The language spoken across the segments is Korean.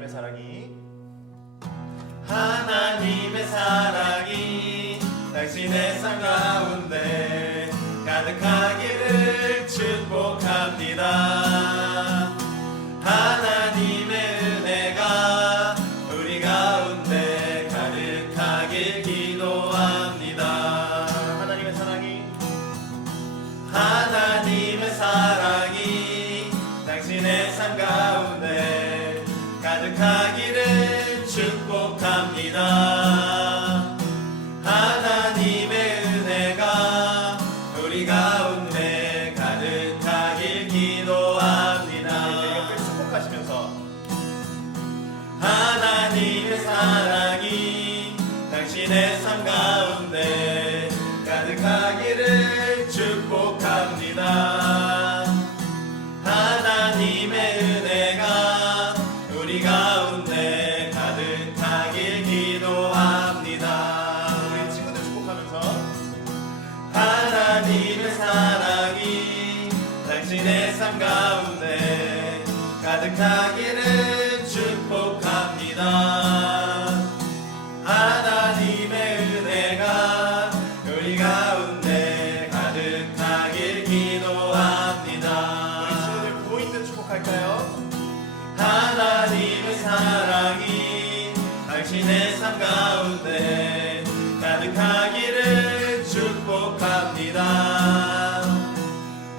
하나님의 사랑이 하나님의 사랑이 당신의 삶 가운데 가득하기를 축복합니다. 하나님의 은혜가 우리 가운데 가득하길 기도합니다. 하나님의 사랑이 당신의 삶 가운데 가득하기를 축복합니다. 하나님의 은혜가 우리 가운데 가득하길 기도합니다. 축복하시면서 하나님의 사랑이 당신의 삶 가운데 가득하기를 축복합니다. 하나님의 은혜가 우리 가운데 가득하길 기도합니다. 우리 친구들 축복하면서 하나님의 사랑이 당신의 삶 가운데 가득하기를 축복합니다. 하나님의 은혜가 우리 가운데 가득하길 기도합니다. 친구들 포인트 축복할까요? 하나님의 사랑이 당신의 삶 가운데 가득하기를 축복합니다.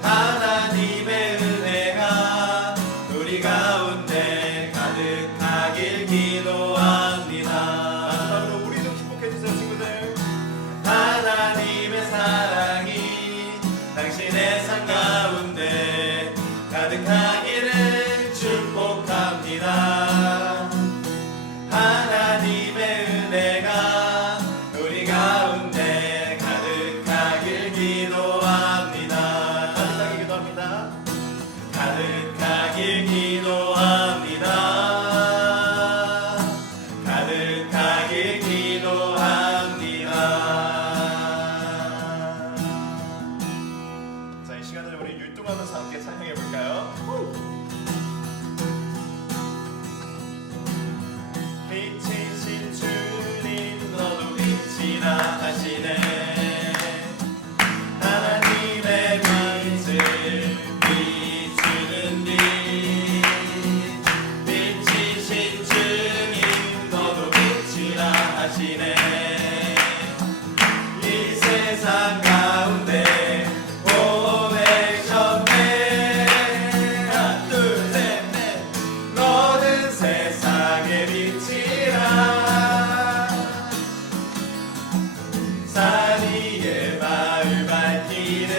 하나님의 은혜가 우리 가운데 가득하길 기도합니다. 마지막으로 우리 좀 축복해주세요 친구들. 하나님의 사랑이 당신의 삶 가운데 가득하기를 축복합니다. 하나님의 은혜가 우리 가운데 가득하길 기도합니다. 가득하길 기도합니다. 가득하길 기도합니다. 자, 이 시간을 우리 율동하면서 함께 찬양해 볼까요? 빛이신 주님 너도 빛이라 하시네. 하나님의 관심 비추는 빛. 빛이신 주님 너도 빛이라 하시네. 이 세상 가운데 보내셨네. 하나 둘 셋 넷. 너는 세상의 빛이라. 산 위에 마을 밝히는.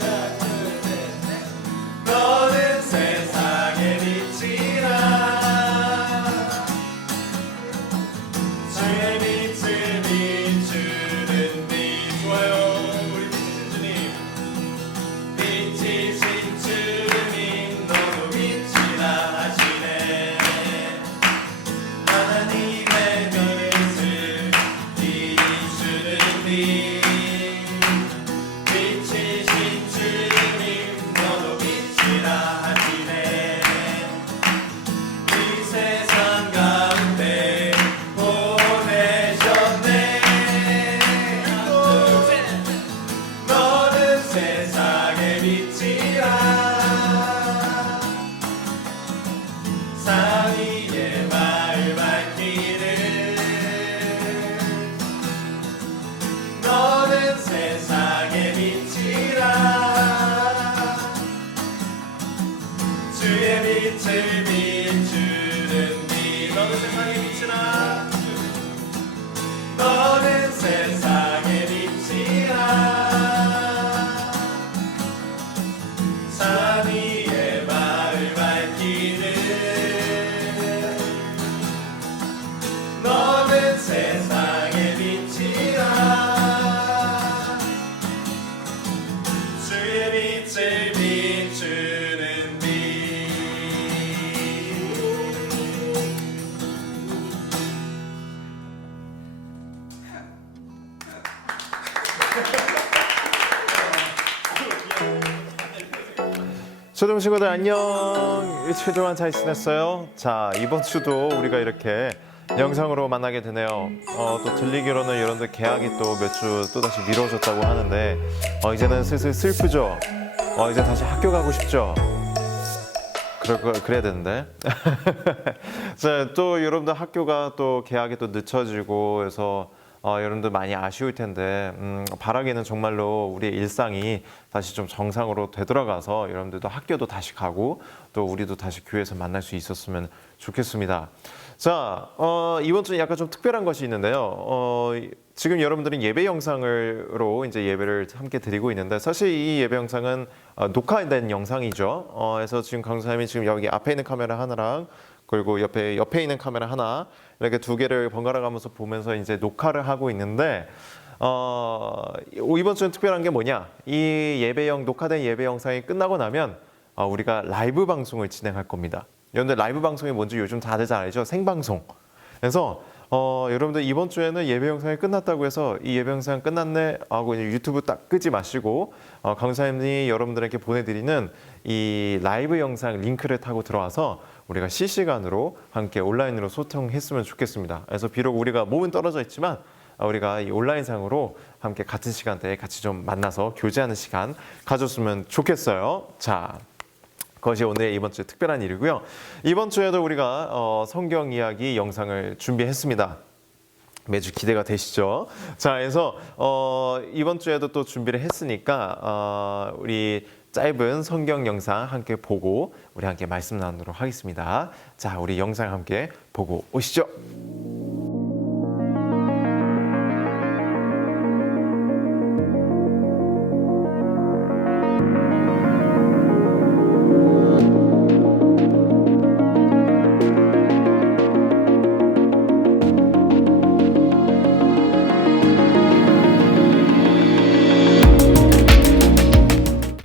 하나 둘 셋 넷. 너는 세상의 빛이라. 주의 빛을 비추는 빛. 우리 빛이신 주님 빛이신 주님 너도 빛이라 하시네. 하나님의 빛을 비추는 빛. 빛이신 주님 너도 빛이라 하시네. 이 세상 가운데 보내셨네. 하나 둘 셋. 너는 세상의 빛이라. 산 위에 마을 밝히는. 너는 세상의 빛이라. 주의 빛을 비추는 빛. 너는 세상의 빛이라. 산 위에 마을 밝히는. 너는 세상의 빛이라. 주의 빛을 비추는 빛. 초등 친구들 안녕. 일주일 동안 잘 지냈어요? 자, 이번 주도 우리가 이렇게 영상으로 만나게 되네요. 또 들리기로는 여러분들 개학이 또 몇 주 또다시 미뤄졌다고 하는데 이제는 슬슬 슬프죠? 이제 다시 학교 가고 싶죠? 그래야 되는데. 자, 또 여러분들 학교가 또 개학이 또 늦춰지고 해서 여러분들 많이 아쉬울 텐데 바라기는 정말로 우리의 일상이 다시 좀 정상으로 되돌아가서 여러분들도 학교도 다시 가고 또 우리도 다시 교회에서 만날 수 있었으면 좋겠습니다. 자, 이번 주는 약간 좀 특별한 것이 있는데요. 지금 여러분들은 예배 영상으로 이제 예배를 함께 드리고 있는데 사실 이 예배 영상은 녹화된 영상이죠. 그래서 지금 강사님이 지금 여기 앞에 있는 카메라 하나랑 그리고 옆에 있는 카메라 하나 이렇게 두 개를 번갈아 가면서 보면서 이제 녹화를 하고 있는데 이번 주는 특별한 게 뭐냐? 이 녹화된 예배 영상이 끝나고 나면 우리가 라이브 방송을 진행할 겁니다. 여러분들 라이브 방송이 뭔지 요즘 다들 잘 알죠? 생방송. 그래서 여러분들 이번 주에는 예배 영상이 끝났다고 해서 이 예배 영상 끝났네 하고 이제 유튜브 딱 끄지 마시고 강사님이 여러분들에게 보내드리는 이 라이브 영상 링크를 타고 들어와서 우리가 실시간으로 함께 온라인으로 소통했으면 좋겠습니다. 그래서 비록 우리가 몸은 떨어져 있지만 우리가 이 온라인상으로 함께 같은 시간대에 같이 좀 만나서 교제하는 시간 가졌으면 좋겠어요. 자, 그것이 오늘 이번 주 특별한 일이고요. 이번 주에도 우리가 성경 이야기 영상을 준비했습니다. 매주 기대가 되시죠? 자, 그래서 이번 주에도 또 준비를 했으니까 우리 짧은 성경 영상 함께 보고 우리 함께 말씀 나누도록 하겠습니다. 자, 우리 영상 함께 보고 오시죠.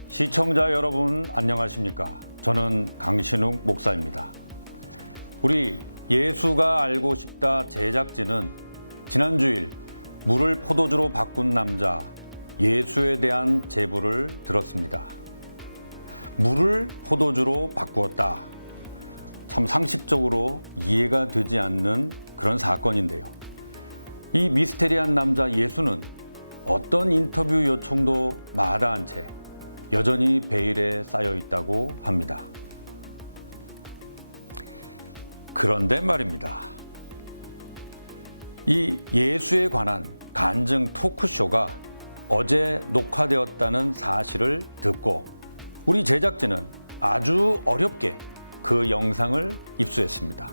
시청자 여러분 안녕하십니까? 저는 강신욱 목사입니다. 우리 예수가 알고 싶다 제작진은 지난 주일 물을 포도주로 바꾼 남자 예수에 대한 제보를 들었습니다. 물을 포도주로 바꾸었다. 참 상식적으로 이해가 되지 않는 그런 사건인데요. 이 미스테리한 남자 예수는 어떤 인터뷰 요청도 마다한 채 여전히 베일에 쌓여 있다고 합니다. 그런데 말입니다. 이 예수에 관한 간증 토크쇼가 어제 녹화되었다는 사실을 듣고 우리 제작진은 아주 어렵게 그 영상을 입수했습니다.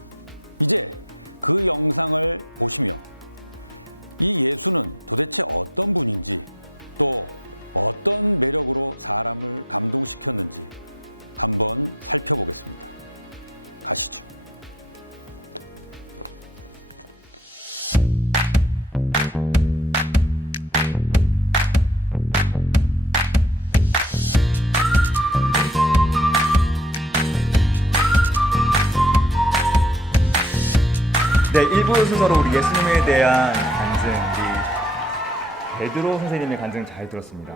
이제 그 영상을 보시며 이 예수는 도대체 어떤 분인지 또 어떤 매력으로 사람을 감동시켰는지 한번 살펴보겠습니다. 가시죠. 네, 1부 순서로 우리 예수님에 대한 간증, 우리 베드로 선생님의 간증 잘 들었습니다.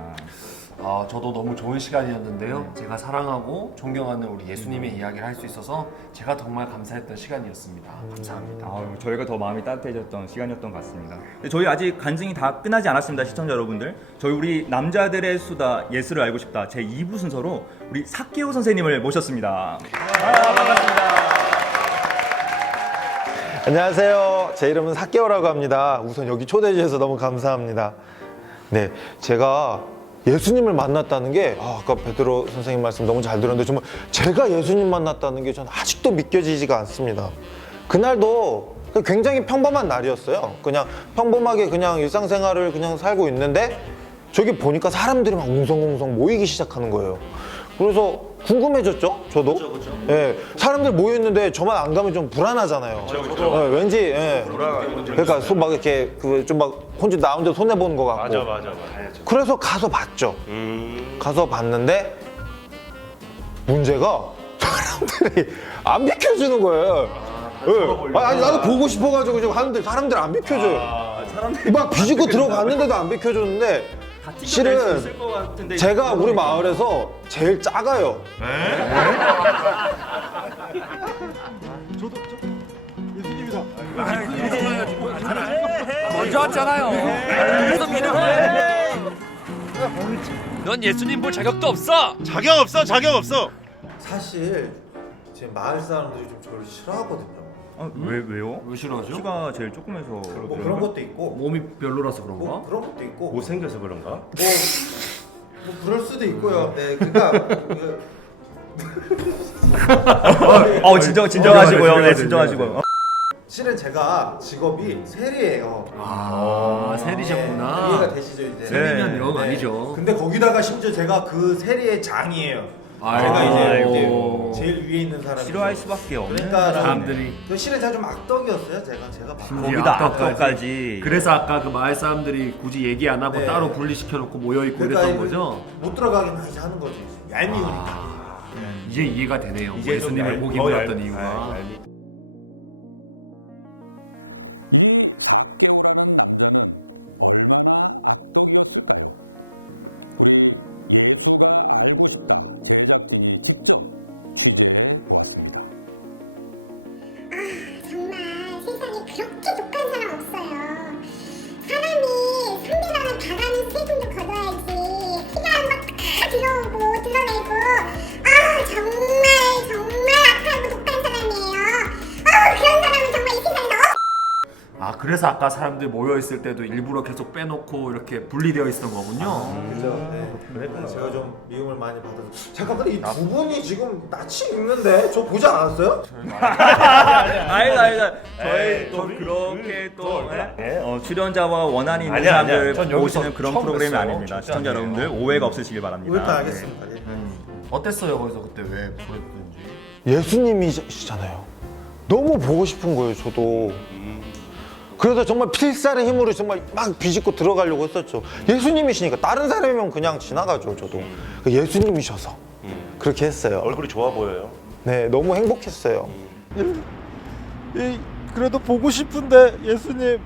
저도 너무 좋은 시간이었는데요. 제가 사랑하고 존경하는 우리 예수님의 이야기를 할 수 있어서 제가 정말 감사했던 시간이었습니다. 감사합니다. 저희가 더 마음이 따뜻해졌던 시간이었던 것 같습니다. 저희 아직 간증이 다 끝나지 않았습니다, 시청자 여러분들. 저희 우리 남자들의 수다 예수를 알고 싶다 제 2부 순서로 우리 삭개오 선생님을 모셨습니다. 안녕하세요. 제 이름은 삭개오라고 합니다. 우선 여기 초대해 주셔서 너무 감사합니다. 네, 제가 예수님을 만났다는 게 아까 베드로 선생님 말씀 너무 잘 들었는데 정말 제가 예수님 만났다는 게 저는 아직도 믿겨지지가 않습니다. 그날도 굉장히 평범한 날이었어요. 그냥 평범하게 그냥 일상생활을 그냥 살고 있는데 저기 보니까 사람들이 막 웅성웅성 모이기 시작하는 거예요. 그래서 궁금해졌죠, 저도. 그쵸. 예, 사람들 모여 있는데 저만 안 가면 좀 불안하잖아요. 예, 왠지 예. 그러니까 막 이렇게 좀 막 혼자 나 혼자 손해 보는 것 같고. 맞아. 그래서 가서 봤죠. 가서 봤는데 문제가 사람들이 안 비켜주는 거예요. 예. 아니 나도 보고 싶어가지고 지금 하는데 사람들 안 비켜줘요. 사람들이 막 비집고 들어갔는데도 안 비켜줬는데 다 튕겨낼 수 실은 있을 것 같은데 제가 우리 마을에서 제일 작아요. 먼저 왔잖아요. 그래서 믿음해. 넌 예수님 볼 자격도 없어. 자격 없어, 자격 없어. 사실 지금 마을 사람들이 좀 저를 싫어하거든요. 왜요? 왜 싫어하죠? 키가 제일 조그매서 뭐 그런 것도 있고, 몸이 별로라서 그런가? 뭐 그런 것도 있고, 못생겨서 그런가? 뭐 그럴 수도 있고요. 네, 그러니까 진정하시고요. 네, 진정하시고요. 실은 제가 직업이 세리예요. 세리셨구나. 좀 이해가 되시죠 이제? 세리면 영 아니죠. 근데 거기다가 심지어 제가 그 세리의 장이에요. 제가 이제 제일 위에 있는 사람이죠. 싫어할 수밖에 없는 그러니까 좀 사람들이. 그 실은 제가 좀 악덕이었어요. 제가 봤을 때. 거기다 악덕까지. 그래서 아까 그 마을 사람들이 굳이 얘기 안 하고 네. 따로 분리시켜놓고 모여있고 그러니까 그랬던 이거 거죠? 못 들어가긴 이제 하는 거죠. 이제. 얄미우니까. 이제 이해가 되네요. 이제 좀 목이 더 말았던 이유가. 얄미. 이 사개오라는 남자는 얼마나 악덕이었을까요? 우리 예수가 알고 싶다 제작진이 직접 취재해 보았습니다. 정말 세상에 그렇게 독한 사람 없어요. 사람이 상대방을 당하는 세금도 걷어야지. 피가 막 들어오고 드러내고 정말 악하고 독한 사람이에요. 그런 사람은 정말 이 세상에 그래서 아까 사람들 모여있을 때도 일부러 계속 빼놓고 이렇게 분리되어 있었던 거군요. 그죠. 네. 제가 좀 미움을 많이 받아서. 잠깐 근데 이 두 분이 지금 낯이 익는데 저 보지 않았어요? 아니다. 저희 에이, 또 우리 그렇게 그 또 얼굴 출연자와 원한이 있는 아니야. 사람들 전 모시는 그런 처음 프로그램이 뵀어요. 아닙니다. 진짜. 시청자 여러분들 오해가 없으시길 바랍니다. 일단 알겠습니다. 예, 알겠습니다. 어땠어요 거기서 그때 왜 보냈는지? 예수님이시잖아요. 너무 보고 싶은 거예요, 저도. 그래서 정말 필살의 힘으로 정말 막 비집고 들어가려고 했었죠. 예수님이시니까 다른 사람이면 그냥 지나가죠, 저도. 예수님이셔서 그렇게 했어요. 얼굴이 좋아 보여요. 네, 너무 행복했어요. 그래도 보고 싶은데 예수님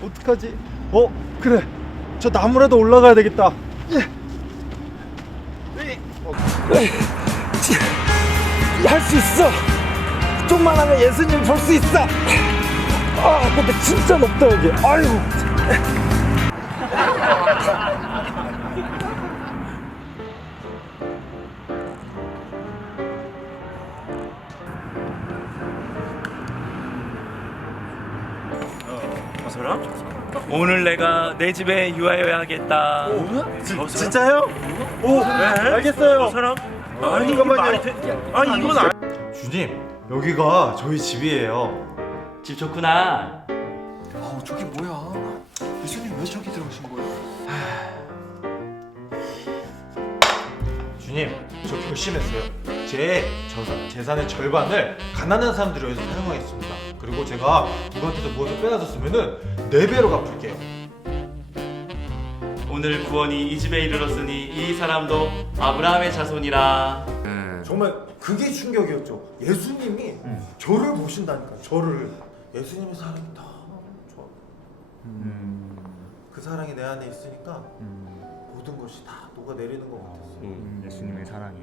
어떡하지? 그래, 저 나무라도 올라가야 되겠다. 할 수 있어. 좀만 하면 예수님 볼 수 있어. 근데 진짜 높다 여기. 아유. 오늘 내가 내 집에 유아여야겠다. 진짜요? 오, 알겠어요. 사람? 아니, 잠깐만요. 아니 이건 아. 주님, 여기가 저희 집이에요. 집 좋구나. 저게 뭐야? 예수님 왜 저기 들어가신 거예요? 주님, 저 결심했어요. 제 재산의 절반을 가난한 사람들을 위해서 사용하겠습니다. 그리고 제가 누구한테서 무엇을 빼앗았으면은 4배로 갚을게요. 오늘 구원이 이 집에 이르렀으니 이 사람도 아브라함의 자손이라. 정말 그게 충격이었죠. 예수님이 저를 보신다니까. 저를. 예수님의 사랑이 너무 좋아. 그 사랑이 내 안에 있으니까 모든 것이 다 녹아내리는 것 같았어요. 예수님의 사랑이.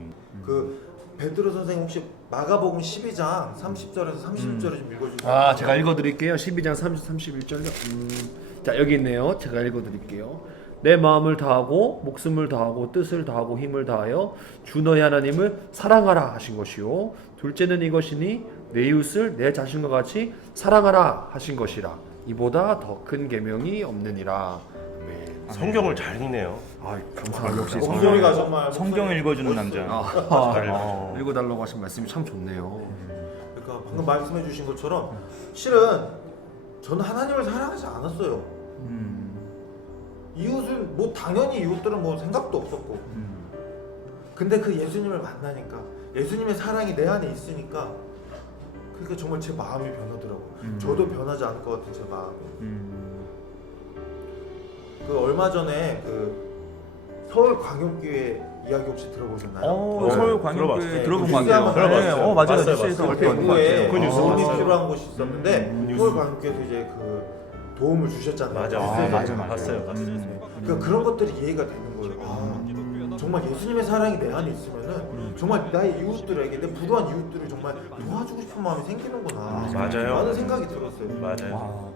그 베드로 선생님 혹시 마가복음 12장 30절에서 31절을 좀 읽어주세요. 제가 읽어드릴게요. 12장 30, 31절. 자 여기 있네요. 제가 읽어드릴게요. 내 마음을 다하고 목숨을 다하고 뜻을 다하고 힘을 다하여 주 너희 하나님을 사랑하라 하신 것이요 둘째는 이것이니 내 이웃을 내 자신과 같이 사랑하라 하신 것이라 이보다 더 큰 계명이 없느니라. 성경을 잘 읽네요. 역시 목소리가 정말 성경 읽어주는 멋있어요. 남자. 잘 읽어줘. 읽어달라고 하신 말씀 참 좋네요. 그러니까 방금 말씀해 주신 것처럼 실은 저는 하나님을 사랑하지 않았어요. 이웃은 뭐 당연히 이웃들은 뭐 생각도 없었고 근데 그 예수님을 만나니까 예수님의 사랑이 내 안에 있으니까 그러니까 정말 제 마음이 변하더라고요. 저도 변하지 않을 것 같은 제 마음이. 그 얼마 전에 그 서울광역교회 이야기 혹시 들어보셨나요? 서울 들어봤어요. 네, 들어본 그 뉴스에 관계요. 한번 나왔어요. 맞아요. 봤어요, 뉴스에서 그 봤어요. 대구에 그 뉴스 도움이 봤어요. 필요한 곳이 있었는데 뉴스. 서울광역교회에서 이제 그 도움을 주셨잖아요. 맞아. 뉴스에서도 맞아. 봤어요, 봤어요. 네. 그러니까 그런 것들이 이해가 되는 거예요. 아, 정말 예수님의 사랑이 내 안에 있으면은 정말 나의 이웃들에게, 내 불우한 이웃들을 정말 도와주고 싶은 마음이 생기는구나. 맞아요. 라는 생각이 들었어요. 맞아요.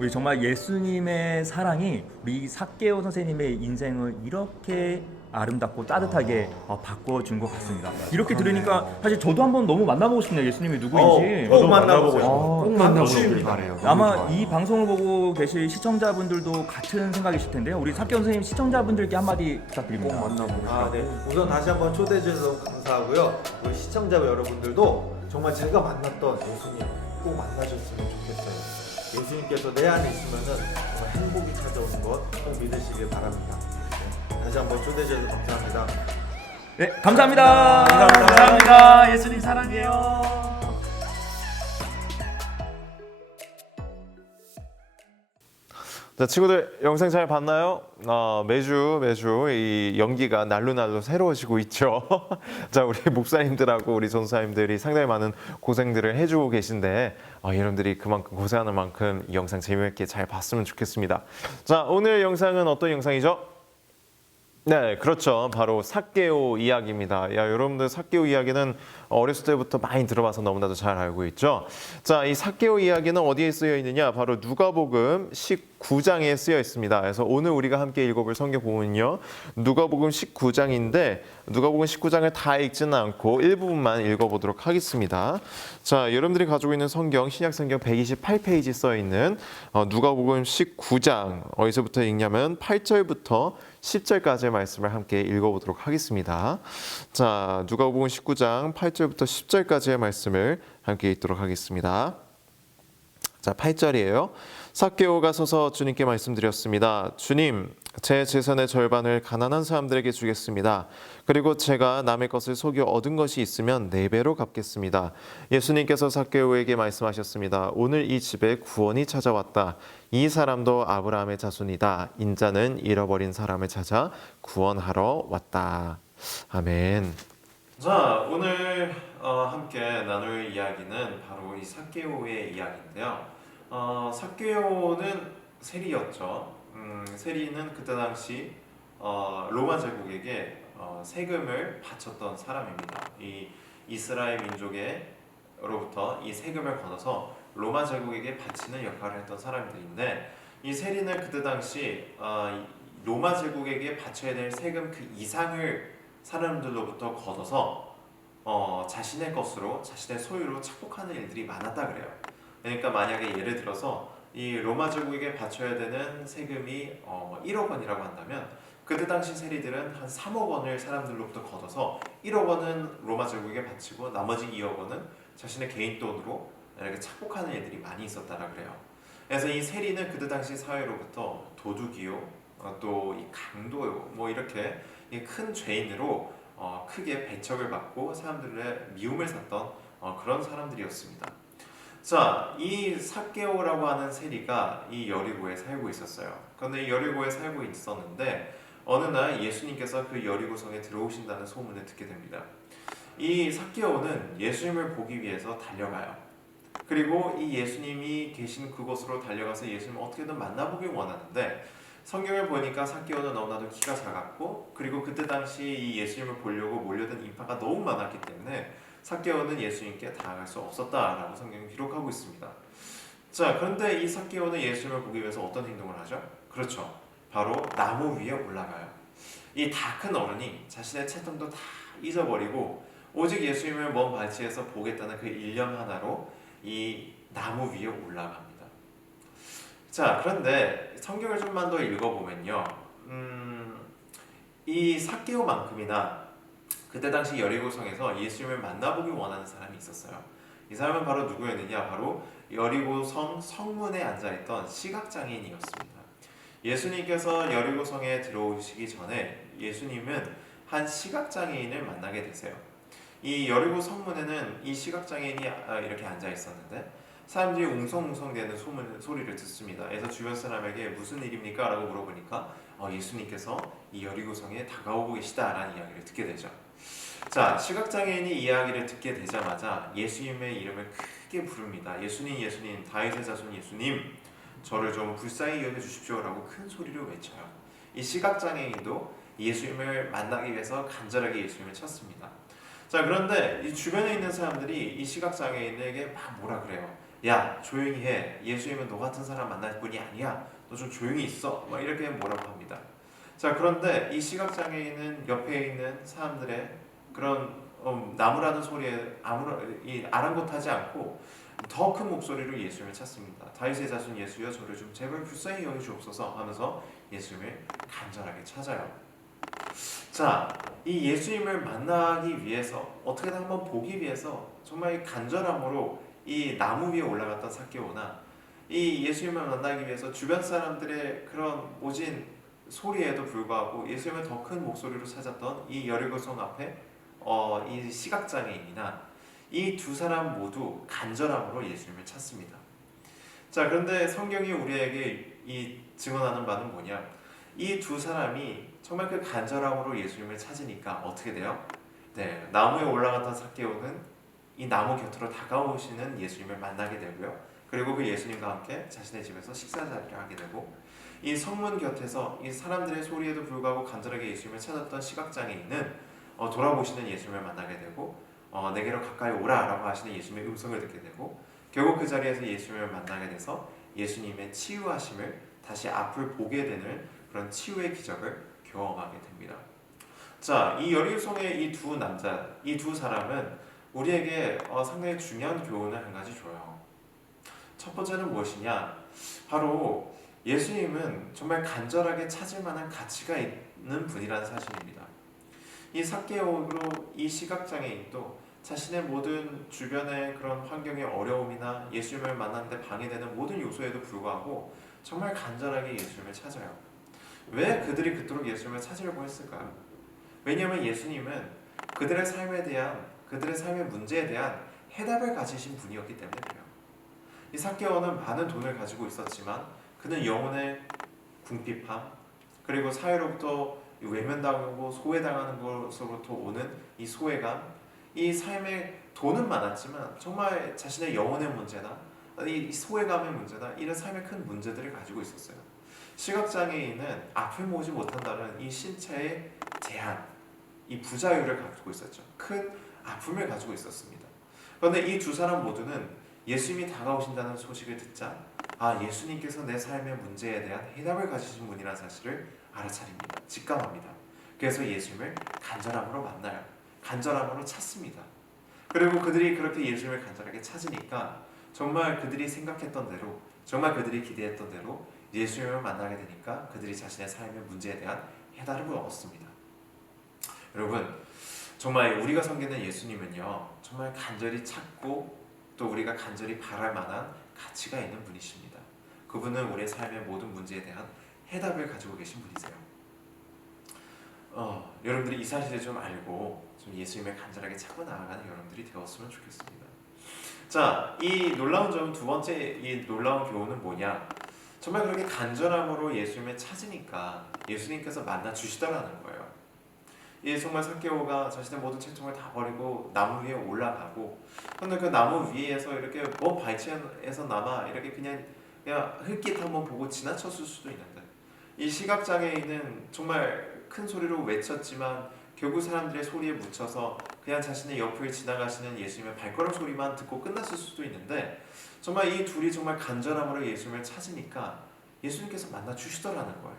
우리 정말 예수님의 사랑이 우리 삭개오 선생님의 인생을 이렇게 아름답고 따뜻하게 바꿔준 것 같습니다. 이렇게 들으니까 사실 저도 한번 너무 만나보고 싶네요. 예수님이 누구인지. 꼭 저도 만나보고 만나보고 싶어요. 강추입니다. 아마 이 방송을 보고 계실 시청자분들도 같은 생각이실 텐데요. 우리 삭개오 선생님 시청자분들께 한마디 부탁드립니다. 아, 네. 우선 다시 한번 초대해 주셔서 너무 감사하고요. 우리 시청자 여러분들도 정말 제가 만났던 예수님 꼭 만나셨으면 좋겠어요. 예수님께서 내 안에 있으면은 정말 행복이 찾아오는 것 꼭 믿으시길 바랍니다. 네. 다시 한번 초대해 주셔서 감사합니다. 네, 감사합니다. 감사합니다. 예수님 사랑해요. 자, 친구들 영상 잘 봤나요? 매주 이 연기가 날로 새로워지고 있죠. 자, 우리 목사님들하고 우리 전사님들이 상당히 많은 고생들을 해주고 계신데 여러분들이 그만큼 고생하는 만큼 이 영상 재미있게 잘 봤으면 좋겠습니다. 자, 오늘 영상은 어떤 영상이죠? 네, 그렇죠. 바로 삭개오 이야기입니다. 여러분들 삭개오 이야기는 어렸을 때부터 많이 들어봐서 너무나도 잘 알고 있죠. 자, 이 삭개오 이야기는 어디에 쓰여 있느냐? 바로 누가복음 19장에 쓰여 있습니다. 그래서 오늘 우리가 함께 읽어볼 성경 부분은요, 누가복음 19장인데 누가복음 19장을 다 읽지는 않고 일부분만 읽어보도록 하겠습니다. 자, 여러분들이 가지고 있는 성경, 신약성경 128페이지 써 있는 누가복음 19장 어디서부터 읽냐면 8절부터 10절까지의 말씀을 함께 읽어보도록 하겠습니다. 자, 누가복음 19장 8절부터 10절까지의 말씀을 함께 읽도록 하겠습니다. 자, 8절이에요. 삭개오가 서서 주님께 말씀드렸습니다. 주님, 제 재산의 절반을 가난한 사람들에게 주겠습니다. 그리고 제가 남의 것을 속여 얻은 것이 있으면 4배로 갚겠습니다. 예수님께서 삭개오에게 말씀하셨습니다. 오늘 이 집에 구원이 찾아왔다. 이 사람도 아브라함의 자손이다. 인자는 잃어버린 사람을 찾아 구원하러 왔다. 아멘. 자, 오늘 함께 나눌 이야기는 바로 이 삭개오의 이야기인데요. 삭개오는 세리였죠. 세리는 그때 당시 로마 제국에게 세금을 바쳤던 사람입니다. 이 이스라엘 민족으로부터 이 세금을 걷어서 로마 제국에게 바치는 역할을 했던 사람들인데, 이 세리는 그때 당시 로마 제국에게 바쳐야 될 세금 그 이상을 사람들로부터 걷어서 자신의 것으로, 자신의 소유로 착복하는 일들이 많았다 그래요. 그러니까 만약에 예를 들어서 이 로마 제국에게 바쳐야 되는 세금이 1억 원이라고 한다면 그때 당시 세리들은 한 3억 원을 사람들로부터 걷어서 1억 원은 로마 제국에게 바치고 나머지 2억 원은 자신의 개인 돈으로 이렇게 착복하는 일들이 많이 있었다라 그래요. 그래서 이 세리는 그때 당시 사회로부터 도둑이요, 또 이 강도요, 뭐 이렇게 큰 죄인으로 크게 배척을 받고 사람들의 미움을 샀던 그런 사람들이었습니다. 자, 이 삭개오라고 하는 세리가 이 여리고에 살고 있었어요. 그런데 이 여리고에 살고 있었는데 어느 날 예수님께서 그 여리고성에 들어오신다는 소문을 듣게 됩니다. 이 삭개오는 예수님을 보기 위해서 달려가요. 그리고 이 예수님이 계신 그곳으로 달려가서 예수님을 어떻게든 만나보길 원하는데, 성경을 보니까 삭개오는 너무나도 키가 작았고, 그리고 그때 당시 이 예수님을 보려고 몰려든 인파가 너무 많았기 때문에 삭개오는 예수님께 다가갈 수 없었다라고 성경이 기록하고 있습니다. 자, 그런데 이 삭개오는 예수님을 보기 위해서 어떤 행동을 하죠? 그렇죠, 바로 나무 위에 올라가요. 이 다 큰 어른이 자신의 채통도 다 잊어버리고 오직 예수님을 먼 발치에서 보겠다는 그 일념 하나로 이 나무 위에 올라갑니다. 자, 그런데 성경을 좀만 더 읽어보면요, 이 삭개오만큼이나 그때 당시 여리고성에서 예수님을 만나보기 원하는 사람이 있었어요. 이 사람은 바로 누구였느냐? 바로 여리고성 성문에 앉아있던 시각장애인이었습니다. 예수님께서 여리고성에 들어오시기 전에 예수님은 한 시각장애인을 만나게 되세요. 이 여리고 성문에는 이 시각장애인이 이렇게 앉아 있었는데 사람들이 웅성웅성대는 소리를 듣습니다. 그래서 주변 사람에게 무슨 일입니까? 라고 물어보니까 예수님께서 이 여리고성에 다가오고 계시다라는 이야기를 듣게 되죠. 자, 시각장애인이 이야기를 듣게 되자마자 예수님의 이름을 크게 부릅니다. 예수님, 예수님, 다윗의 자손 예수님. 저를 좀 불쌍히 여겨 주십시오라고 큰 소리로 외쳐요. 이 시각장애인도 예수님을 만나기 위해서 간절하게 예수님을 찾습니다. 자, 그런데 이 주변에 있는 사람들이 이 시각장애인에게 막 뭐라 그래요. 야, 조용히 해. 예수님은 너 같은 사람 만날 분이 아니야. 너 좀 조용히 있어. 막 이렇게 뭐라고 합니다. 자, 그런데 이 시각장애인은 옆에 있는 사람들의 그런 나무라는 소리에 아랑곳하지 않고 더 큰 목소리로 예수님을 찾습니다. 다윗의 자손 예수여, 저를 좀 제발 불쌍히 여기주옵소서 하면서 예수님을 간절하게 찾아요. 자, 이 예수님을 만나기 위해서, 어떻게든 한번 보기 위해서 정말 간절함으로 이 나무 위에 올라갔던 삭개오나 이 예수님을 만나기 위해서 주변 사람들의 그런 모진 소리에도 불구하고 예수님을 더 큰 목소리로 찾았던 이 여리고성 앞에 이 시각장애인이나 이 두 사람 모두 간절함으로 예수님을 찾습니다. 자, 그런데 성경이 우리에게 이 증언하는 바는 뭐냐? 이 두 사람이 정말 그 간절함으로 예수님을 찾으니까 어떻게 돼요? 네, 나무에 올라갔던 삭개오는 이 나무 곁으로 다가오시는 예수님을 만나게 되고요. 그리고 그 예수님과 함께 자신의 집에서 식사 자리를 하게 되고, 이 성문 곁에서 이 사람들의 소리에도 불구하고 간절하게 예수님을 찾았던 시각장애인은 돌아보시는 예수님을 만나게 되고, 내게로 가까이 오라라고 하시는 예수님의 음성을 듣게 되고, 결국 그 자리에서 예수님을 만나게 돼서 예수님의 치유하심을 다시 앞을 보게 되는 그런 치유의 기적을 경험하게 됩니다. 자, 이 여리고성의 이 두 남자, 이 두 사람은 우리에게 상당히 중요한 교훈을 한 가지 줘요. 첫 번째는 무엇이냐? 바로 예수님은 정말 간절하게 찾을 만한 가치가 있는 분이라는 사실입니다. 이 삭개오로 이 시각장애인도 자신의 모든 주변의 그런 환경의 어려움이나 예수님을 만나는데 방해되는 모든 요소에도 불구하고 정말 간절하게 예수님을 찾아요. 왜 그들이 그토록 예수님을 찾으려고 했을까요? 왜냐하면 예수님은 그들의 삶에 대한, 그들의 삶의 문제에 대한 해답을 가지신 분이었기 때문에 그래요. 이 삭개오는 많은 돈을 가지고 있었지만 그는 영혼의 궁핍함, 그리고 사회로부터 외면당하고 소외당하는 것으로부터 오는 이 소외감, 이 삶에 돈은 많았지만 정말 자신의 영혼의 문제나 이 소외감의 문제나 이런 삶의 큰 문제들을 가지고 있었어요. 시각장애인은 앞을 보지 못한다는 이 신체의 제한, 이 부자유를 가지고 있었죠. 큰 아픔을 가지고 있었습니다. 그런데 이 두 사람 모두는 예수님이 다가오신다는 소식을 듣자 예수님께서 내 삶의 문제에 대한 해답을 가지신 분이라는 사실을 알아차립니다. 직감합니다. 그래서 예수님을 간절함으로 만나요. 간절함으로 찾습니다. 그리고 그들이 그렇게 예수님을 간절하게 찾으니까 정말 그들이 생각했던 대로, 정말 그들이 기대했던 대로 예수님을 만나게 되니까 그들이 자신의 삶의 문제에 대한 해답을 얻었습니다. 여러분, 정말 우리가 섬기는 예수님은요, 정말 간절히 찾고 또 우리가 간절히 바랄 만한 가치가 있는 분이십니다. 그분은 우리의 삶의 모든 문제에 대한 해답을 가지고 계신 분이세요. 여러분들이 이 사실을 좀 알고 좀 예수님을 간절하게 찾고 나아가는 여러분들이 되었으면 좋겠습니다. 자, 이 놀라운 점, 두 번째 이 놀라운 교훈은 뭐냐? 정말 그렇게 간절함으로 예수님을 찾으니까 예수님께서 만나 주시더라는 거예요. 이 정말 삭개오가 자신의 모든 채통을 다 버리고 나무 위에 올라가고, 근데 그 나무 위에서 이렇게 먼 발치에서 남아 이렇게 그냥 흙깃 한번 보고 지나쳤을 수도 있는데, 이 시각장애인은 정말 큰 소리로 외쳤지만 결국 사람들의 소리에 묻혀서 그냥 자신의 옆을 지나가시는 예수님의 발걸음 소리만 듣고 끝났을 수도 있는데, 정말 이 둘이 정말 간절함으로 예수님을 찾으니까 예수님께서 만나 주시더라는 거예요.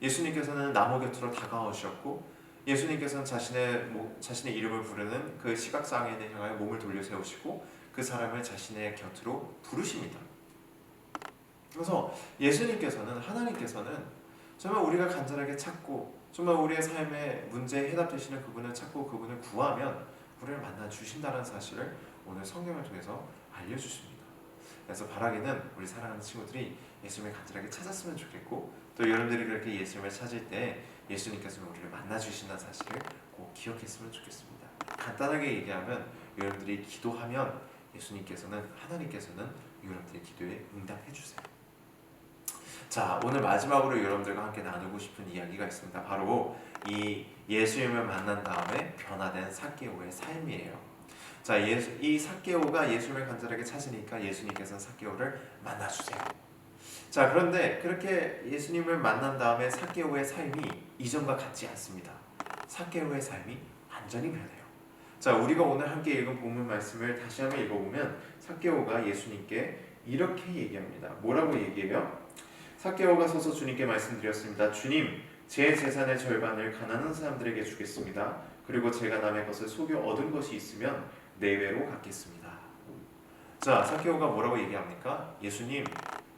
예수님께서는 나무 곁으로 다가오셨고, 예수님께서는 자신의 이름을 부르는 그 시각장애인을 향하여 몸을 돌려 세우시고 그 사람을 자신의 곁으로 부르십니다. 그래서 예수님께서는, 하나님께서는 정말 우리가 간절하게 찾고 정말 우리의 삶의 문제에 해답되시는 그분을 찾고 그분을 구하면 우리를 만나 주신다는 사실을 오늘 성경을 통해서 알려주십니다. 그래서 바라기는 우리 사랑하는 친구들이 예수님을 간절하게 찾았으면 좋겠고, 또 여러분들이 그렇게 예수님을 찾을 때 예수님께서는 우리를 만나 주신다는 사실을 꼭 기억했으면 좋겠습니다. 간단하게 얘기하면 여러분들이 기도하면 예수님께서는, 하나님께서는 여러분들의 기도에 응답해 주세요. 자, 오늘 마지막으로 여러분들과 함께 나누고 싶은 이야기가 있습니다. 바로 이 예수님을 만난 다음에 변화된 삭개오의 삶이에요. 자, 이 삭개오가 예수님을 간절하게 찾으니까 예수님께서는 삭개오를 만나주세요. 자, 그런데 그렇게 예수님을 만난 다음에 삭개오의 삶이 이전과 같지 않습니다. 삭개오의 삶이 완전히 변해요. 자, 우리가 오늘 함께 읽은 본문 말씀을 다시 한번 읽어보면 삭개오가 예수님께 이렇게 얘기합니다. 뭐라고 얘기해요? 삭개오가 서서 주님께 말씀드렸습니다. 주님, 제 재산의 절반을 가난한 사람들에게 주겠습니다. 그리고 제가 남의 것을 속여 얻은 것이 있으면 내외로 갚겠습니다. 자, 삭개오가 뭐라고 얘기합니까? 예수님,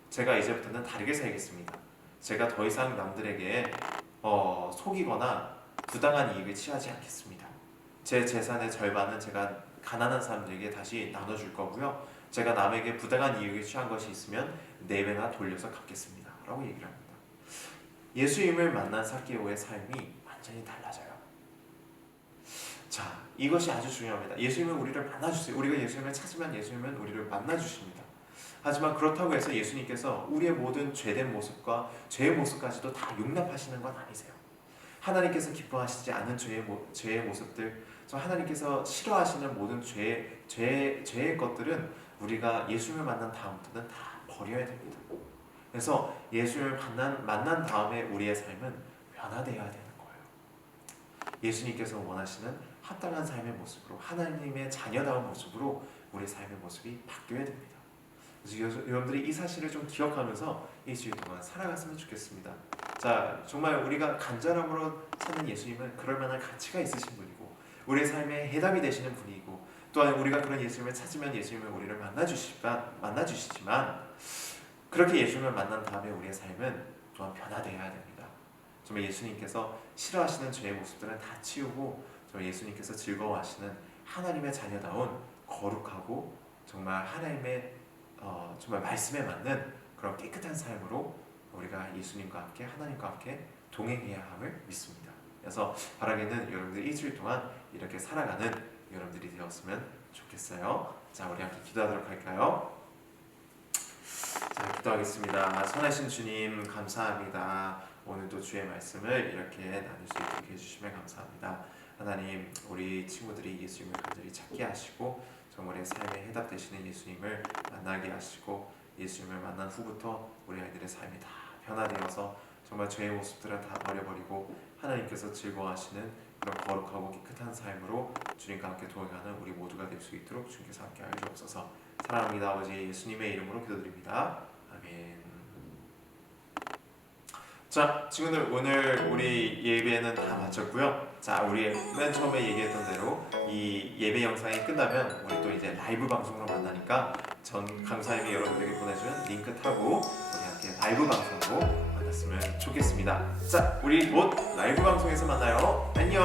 제가 이제부터는 다르게 살겠습니다. 제가 더 이상 남들에게 속이거나 부당한 이익을 취하지 않겠습니다. 제 재산의 절반은 제가 가난한 사람들에게 다시 나눠줄 거고요. 제가 남에게 부당한 이익을 취한 것이 있으면 내외나 돌려서 갚겠습니다. 라고 얘기를 합니다. 예수님을 만난 삭개오의 삶이 완전히 달라져요. 자, 이것이 아주 중요합니다. 예수님은 우리를 만나주세요. 우리가 예수님을 찾으면 예수님은 우리를 만나주십니다. 하지만 그렇다고 해서 예수님께서 우리의 모든 죄된 모습과 죄의 모습까지도 다 용납하시는 건 아니세요. 하나님께서 기뻐하시지 않은 죄의 모습들, 하나님께서 싫어하시는 모든 죄의 것들은 우리가 예수님을 만난 다음부터는 다 버려야 됩니다. 그래서 예수님을 만난 다음에 우리의 삶은 변화되어야 되는 거예요. 예수님께서 원하시는 합당한 삶의 모습으로, 하나님의 자녀다운 모습으로 우리의 삶의 모습이 바뀌어야 됩니다. 그래서 여러분들이 이 사실을 좀 기억하면서 일주일 동안 살아갔으면 좋겠습니다. 자, 정말 우리가 간절함으로 찾는 예수님은 그럴 만한 가치가 있으신 분이고 우리의 삶에 해답이 되시는 분이고, 또한 우리가 그런 예수님을 찾으면 예수님은 우리를 만나주시지만 그렇게 예수님을 만난 다음에 우리의 삶은 또한 변화되어야 됩니다. 정말 예수님께서 싫어하시는 죄의 모습들은 다 치우고 정말 예수님께서 즐거워하시는 하나님의 자녀다운 거룩하고 정말 하나님의 정말 말씀에 맞는 그런 깨끗한 삶으로 우리가 예수님과 함께 하나님과 함께 동행해야 함을 믿습니다. 그래서 바라기는 여러분들 일주일 동안 이렇게 살아가는 여러분들이 되었으면 좋겠어요. 자, 우리 함께 기도하도록 할까요? 자, 기도하겠습니다. 선하신 주님, 감사합니다. 오늘도 주의 말씀을 이렇게 나눌 수 있게 해주시면 감사합니다. 하나님, 우리 친구들이 예수님을 간절히 찾게 하시고 정말 삶에 해답되시는 예수님을 만나게 하시고 예수님을 만난 후부터 우리 아이들의 삶이 다 변화되어서 정말 죄의 모습들은 다 버려버리고 하나님께서 즐거워하시는 그런 거룩하고 깨끗한 삶으로 주님과 함께 동행하는 우리 모두가 될 수 있도록 주님께서 함께 하여 주옵소서. 사랑합니다. 아버지 예수님의 이름으로 기도드립니다. 아멘. 자, 친구들, 오늘 우리 예배는 다 마쳤고요. 자, 우리 맨 처음에 얘기했던 대로 이 예배 영상이 끝나면 우리 또 이제 라이브 방송으로 만나니까 전 강사님이 여러분들에게 보내준 링크 타고 우리 함께 라이브 방송으로 만났으면 좋겠습니다. 자, 우리 곧 라이브 방송에서 만나요. 안녕.